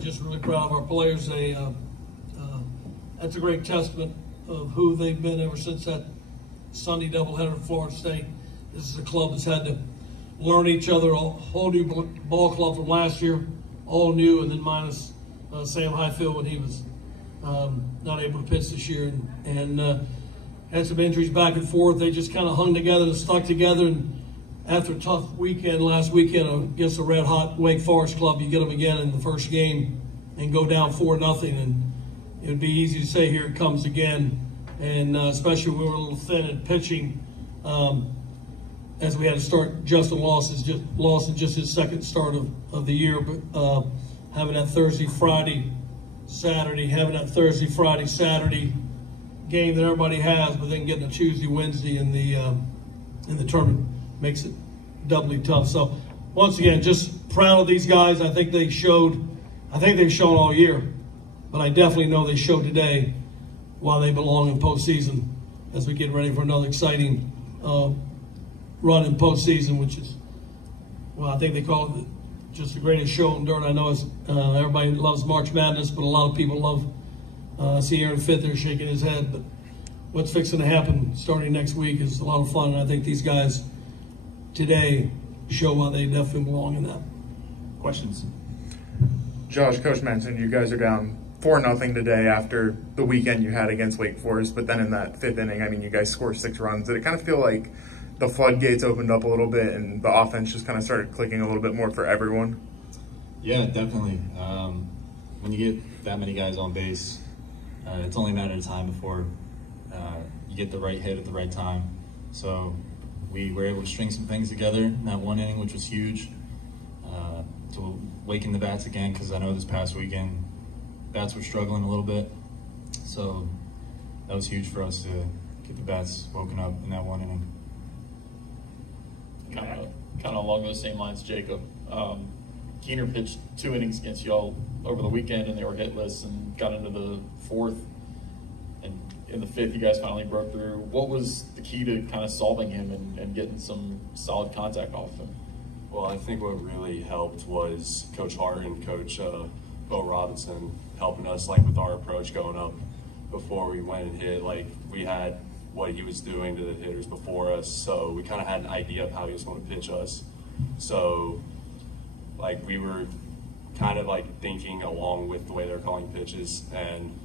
Just really proud of our players. That's a great testament of who they've been ever since that Sunday doubleheader at Florida State. This is a club that's had to learn each other, a whole new ball club from last year, all new, and then minus Sam Highfield when he was not able to pitch this year, and had some injuries back and forth. They just kind of hung together and stuck together, and after a tough weekend last weekend against a red-hot Wake Forest club, you get them again in the first game and go down 4-0, and it would be easy to say here it comes again, and especially when we were a little thin at pitching, as we had to start Justin Lawson just his second start of the year, but having that Thursday, Friday, Saturday game that everybody has, but then getting a Tuesday, Wednesday in the tournament makes it doubly tough. So once again, just proud of these guys. I think they've shown all year, but I definitely know they showed today why they belong in postseason as we get ready for another exciting run in postseason, which is, well, I think they call it just the greatest show on dirt. I know everybody loves March Madness, but a lot of people love, see Aaron Fitt there shaking his head, but what's fixing to happen starting next week is a lot of fun, and I think these guys today show why they definitely belong in that. Questions? Josh, Coach mentioned you guys are down 4-0 today after the weekend you had against Wake Forest, but then in that fifth inning, I mean, you guys scored 6 runs. Did it kind of feel like the floodgates opened up a little bit and the offense just kind of started clicking a little bit more for everyone? Yeah, definitely. When you get that many guys on base, it's only a matter of time before you get the right hit at the right time. So we were able to string some things together in that one inning, which was huge, to waken the bats again, because I know this past weekend bats were struggling a little bit. So that was huge for us to get the bats woken up in that one inning. Kind of along those same lines, Jacob. Keener pitched 2 innings against y'all over the weekend, and they were hitless and got into the 4th. And in the 5th, you guys finally broke through. What was the key to kind of solving him and getting some solid contact off him? Well, I think what really helped was Coach Hart and Coach Bo Robinson helping us, like, with our approach going up before we went and hit. Like, we had what he was doing to the hitters before us, so we kind of had an idea of how he was going to pitch us. So, like, we were kind of like thinking along with the way they're calling pitches, and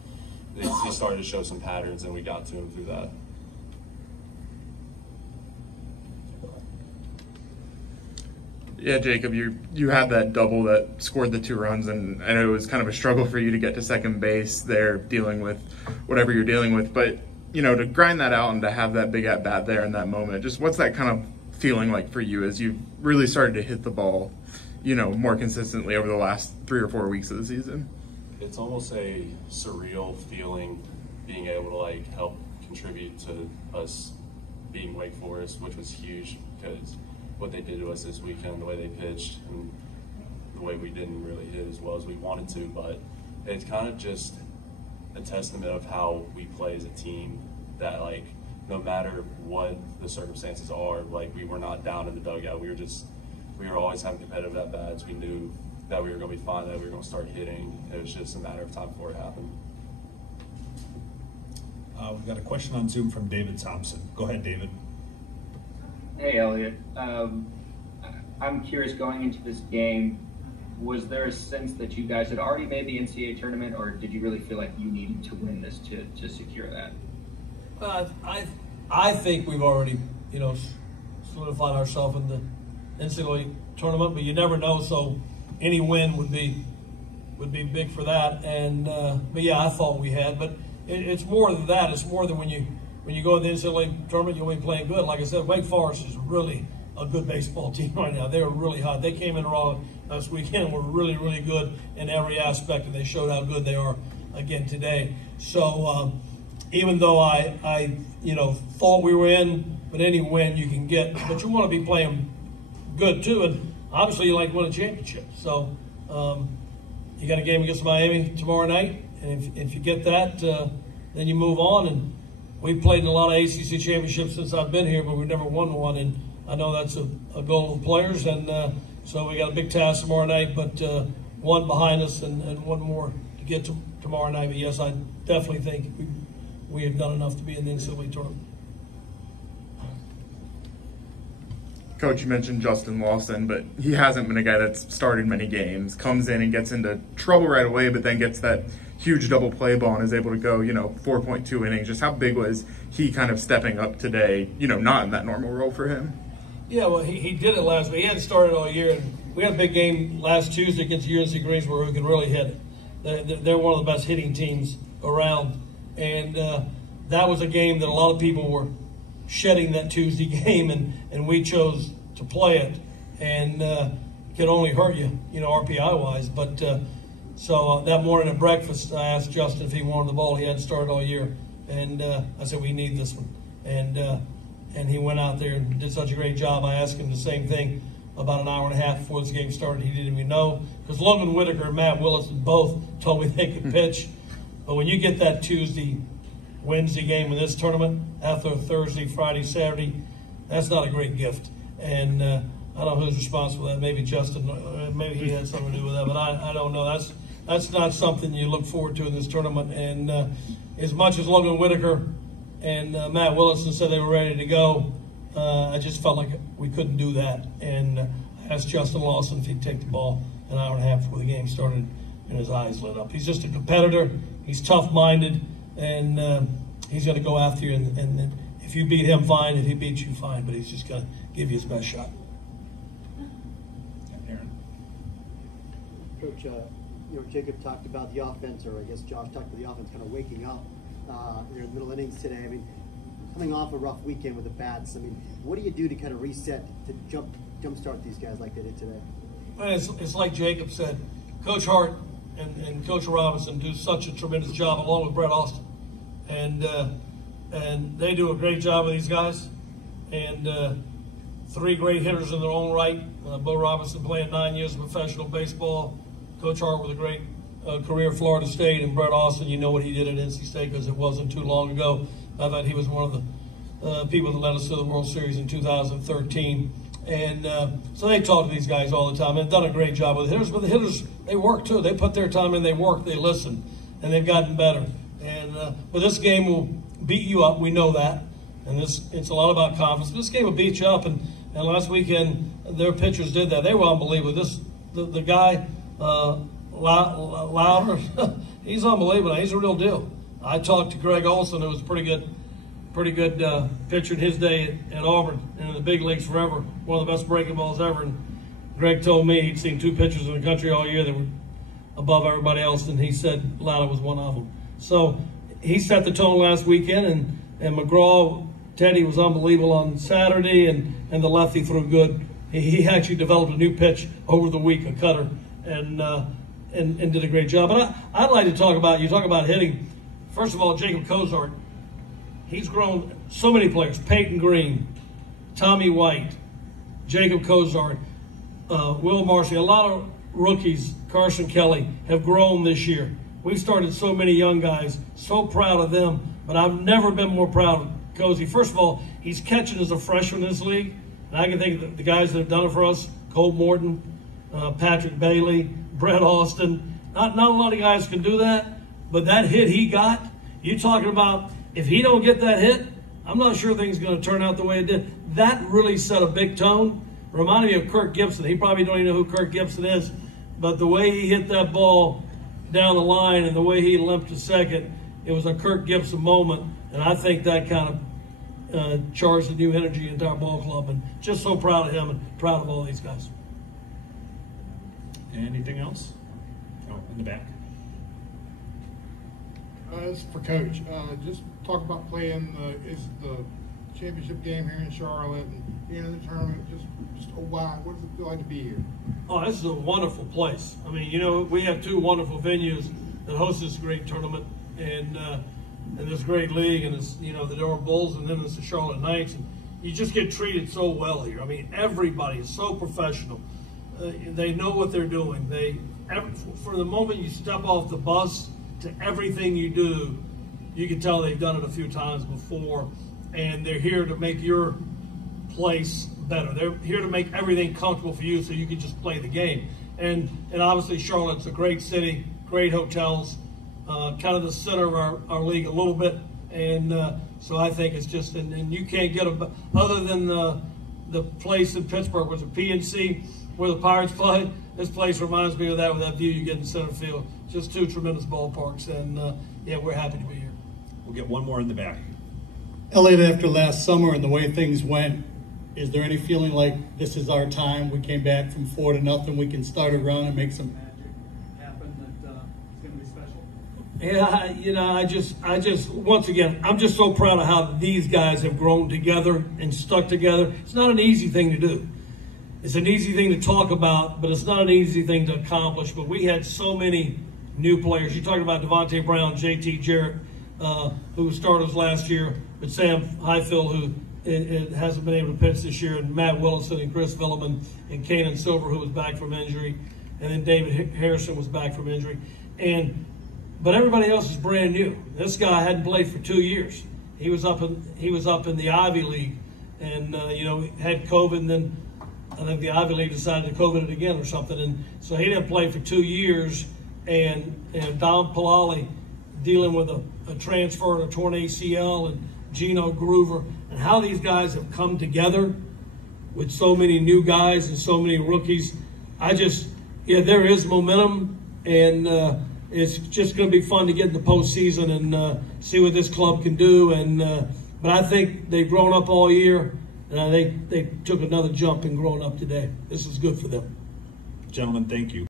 they started to show some patterns, and we got to him through that. Yeah, Jacob, you had that double that scored the 2 runs, and I know it was kind of a struggle for you to get to second base there, dealing with whatever you're dealing with, but you know, to grind that out and to have that big at bat there in that moment, just what's that kind of feeling like for you as you really started to hit the ball, you know, more consistently over the last 3 or 4 weeks of the season? It's almost a surreal feeling being able to like help contribute to us beating Wake Forest, which was huge because what they did to us this weekend, the way they pitched, and the way we didn't really hit as well as we wanted to, but it's kind of just a testament of how we play as a team, that like no matter what the circumstances are, like we were not down in the dugout. We were always having competitive at bats. We knew that we were going to be fine, that we were going to start hitting. It was just a matter of time before it happened. We've got a question on Zoom from David Thompson. Go ahead, David. Hey, Elliott. I'm curious, going into this game, was there a sense that you guys had already made the NCAA tournament, or did you really feel like you needed to win this to secure that? I think we've already, you know, solidified ourselves in the NCAA tournament, but you never know. So any win would be big for that. And but yeah, I thought we had. But it's more than that. It's more than when you go to the NCAA tournament, you'll be playing good. Like I said, Wake Forest is really a good baseball team right now. They're really hot. They came in raw last weekend and were really, really good in every aspect, and they showed how good they are again today. So even though I thought we were in, but any win you can get, but you want to be playing good too, and obviously you like to win a championship. So you got a game against Miami tomorrow night, and if you get that, then you move on. And we've played in a lot of ACC championships since I've been here, but we've never won one, and I know that's a goal of the players, and so we got a big task tomorrow night, but one behind us and one more to get to tomorrow night. But yes, I definitely think we have done enough to be in the NCAA tournament. Coach, you mentioned Justin Lawson, but he hasn't been a guy that's started many games, comes in and gets into trouble right away, but then gets that huge double play ball and is able to go, 4.2 innings. Just how big was he kind of stepping up today, not in that normal role for him? Yeah, well, he did it last week. He hadn't started all year. And we had a big game last Tuesday against UNC Greensboro who could really hit it. They're one of the best hitting teams around. And that was a game that a lot of people were shedding that Tuesday game, and we chose to play it. And could only hurt you, RPI-wise. But so that morning at breakfast, I asked Justin if he wanted the ball. He hadn't started all year. And I said, we need this one. And he went out there and did such a great job. I asked him the same thing about an hour and a half before this game started. He didn't even know. Because Logan Whitaker and Matt Willis both told me they could pitch. But when you get that Tuesday, Wednesday game in this tournament, after Thursday, Friday, Saturday, that's not a great gift. And I don't know who's responsible for that. Maybe Justin, maybe he had something to do with that. But I don't know. That's not something you look forward to in this tournament. And as much as Logan Whitaker and Matt Willison said they were ready to go, I just felt like we couldn't do that. And I asked Justin Lawson if he'd take the ball an hour and a half before the game started, and his eyes lit up. He's just a competitor. He's tough-minded, and he's going to go after you. And if you beat him, fine. If he beats you, fine. But he's just going to give you his best shot. Aaron. Coach, Jacob talked about the offense, or I guess Josh talked about the offense kind of waking up in the middle innings today. I mean, coming off a rough weekend with the bats, I mean, what do you do to kind of reset, to jumpstart these guys like they did today? Well, it's like Jacob said. Coach Hart and Coach Robinson do such a tremendous job, along with Brett Austin. And they do a great job with these guys. And three great hitters in their own right. Bo Robinson playing 9 years of professional baseball. Coach Hart with a great career at Florida State, and Brett Austin, you know what he did at NC State because it wasn't too long ago. I thought he was one of the people that led us to the World Series in 2013. And so they talk to these guys all the time. They've done a great job with the hitters, but the hitters, they work too. They put their time in, they work, they listen, and they've gotten better. And but this game will beat you up, we know that. And it's a lot about confidence. This game will beat you up, and last weekend their pitchers did that. They were unbelievable. The guy, Louder, he's unbelievable. He's a real deal. I talked to Greg Olson, who was a pretty good pitcher in his day at Auburn and in the big leagues forever, one of the best breaking balls ever. And Greg told me he'd seen two pitchers in the country all year that were above everybody else, and he said Louder was one of them. So he set the tone last weekend, and McGraw, Teddy was unbelievable on Saturday, and the lefty threw good. He actually developed a new pitch over the week, a cutter, and did a great job. But I'd like to talk about, you talk about hitting. First of all, Jacob Cozart, he's grown so many players. Peyton Green, Tommy White, Jacob Cozart, Will Marcy, a lot of rookies, Carson Kelly, have grown this year. We've started so many young guys, so proud of them, but I've never been more proud of Cozy. First of all, he's catching as a freshman in this league, and I can think of the guys that have done it for us, Cole Morton, Patrick Bailey, Brett Austin. Not a lot of guys can do that, but that hit he got, you're talking about if he don't get that hit, I'm not sure things are going to turn out the way it did. That really set a big tone. Reminded me of Kirk Gibson. He probably don't even know who Kirk Gibson is, but the way he hit that ball down the line and the way he limped to second, it was a Kirk Gibson moment, and I think that kind of charged the new energy into our ball club, and just so proud of him and proud of all these guys. Anything else? Oh, in the back. This is for Coach. Just talk about playing the championship game here in Charlotte and being in the tournament. Just why? What does it feel like to be here? Oh, this is a wonderful place. I mean, you know, we have two wonderful venues that host this great tournament and this great league, and it's, you know, the Durham Bulls, and then it's the Charlotte Knights. And you just get treated so well here. I mean, everybody is so professional. They know what they're doing. For the moment you step off the bus to everything you do, you can tell they've done it a few times before, and they're here to make your place better. They're here to make everything comfortable for you so you can just play the game. and obviously Charlotte's a great city, great hotels, kind of the center of our league a little bit, and so I think it's just, and you can't get other than the place in Pittsburgh was a PNC where the Pirates play. This place reminds me of that with that view you get in center field. Just two tremendous ballparks, and yeah, we're happy to be here. We'll get one more in the back. Elliott, after last summer and the way things went, is there any feeling like this is our time? We came back from 4-0. We can start a run and make some magic happen that is going to be special. Yeah, you know, I just once again, I'm just so proud of how these guys have grown together and stuck together. It's not an easy thing to do. It's an easy thing to talk about, but it's not an easy thing to accomplish. But we had so many new players. You talked about Devontae Brown, JT Jarrett, who started last year, but Sam Highfield, who hasn't been able to pitch this year, and Matt Willison and Chris Villeman and Kanan Silver, who was back from injury, and then David Harrison was back from injury. But everybody else is brand new. This guy hadn't played for 2 years. He was up in the Ivy League, and you know, had COVID, and then I think the Ivy League decided to COVID it again or something, and so he didn't play for 2 years. And Don Palali dealing with a transfer and a torn ACL, and Gino Groover, and how these guys have come together with so many new guys and so many rookies. There is momentum, and it's just going to be fun to get in the postseason and see what this club can do. But I think they've grown up all year. They took another jump in growing up today. This is good for them. Gentlemen, thank you.